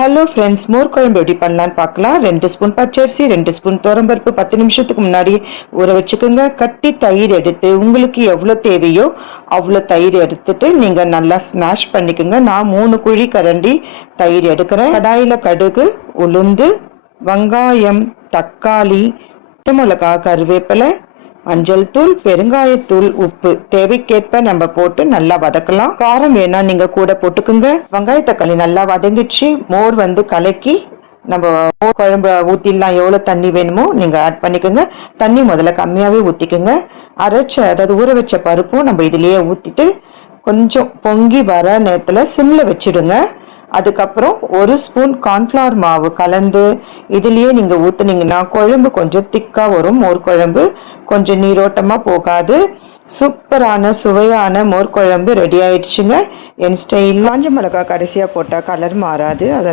Hello friends, மோர் குழம்பு எப்படி பண்ணலான்னு பார்க்கலாம். 2 ஸ்பூன் பச்சரிசி, 2 ஸ்பூன் துவரம்பருப்பு 10 நிமிஷத்துக்கு முன்னாடி ஊற வச்சுக்கோங்க. கட்டி தயிர் எடுத்து உங்களுக்கு எவ்வளோ தேவையோ அவ்வளோ தயிர் எடுத்துட்டு நீங்கள் நல்லா ஸ்மாஷ் பண்ணிக்கோங்க. நான் 3 குழி கரண்டி தயிர் எடுக்கிறேன். கடாயில் கடுகு, உளுந்து, வெங்காயம், தக்காளி, பச்சை மிளகா, கருவேப்பிலை, மஞ்சள் தூள், பெருங்காயத்தூள், உப்பு தேவைக்கேற்ப நம்ம போட்டு நல்லா வதக்கலாம். காரம் வேணா நீங்க கூட போட்டுக்குங்க. வெங்காய தக்காளி நல்லா வதங்கிச்சு. மோர் கலக்கி நம்ம மோர் குழம்பு ஊற்றிடலாம். எவ்வளோ தண்ணி வேணுமோ நீங்கள் ஆட் பண்ணிக்கோங்க. தண்ணி முதல்ல கம்மியாகவே ஊற்றிக்கோங்க. அதாவது ஊற வச்ச பருப்பும் நம்ம இதுலேயே ஊற்றிட்டு கொஞ்சம் பொங்கி வர நேரத்தில் சிம்மில் வச்சிடுங்க. அதுக்கப்புறம் 1 ஸ்பூன் கார்ன்ஃப்ளவர் மாவு கலந்து இதுலேயே நீங்கள் ஊற்றுனீங்கன்னா குழம்பு கொஞ்சம் திக்காக வரும். மோர் குழம்பு கொஞ்சம் நீரோட்டமாக போகாது. சூப்பரான சுவையான மோர் குழம்பு ரெடி ஆயிடுச்சுங்க. என் ஸ்டைல். காஞ்ச மிளகா கடைசியாக போட்டால் கலர் மாறாது. அதை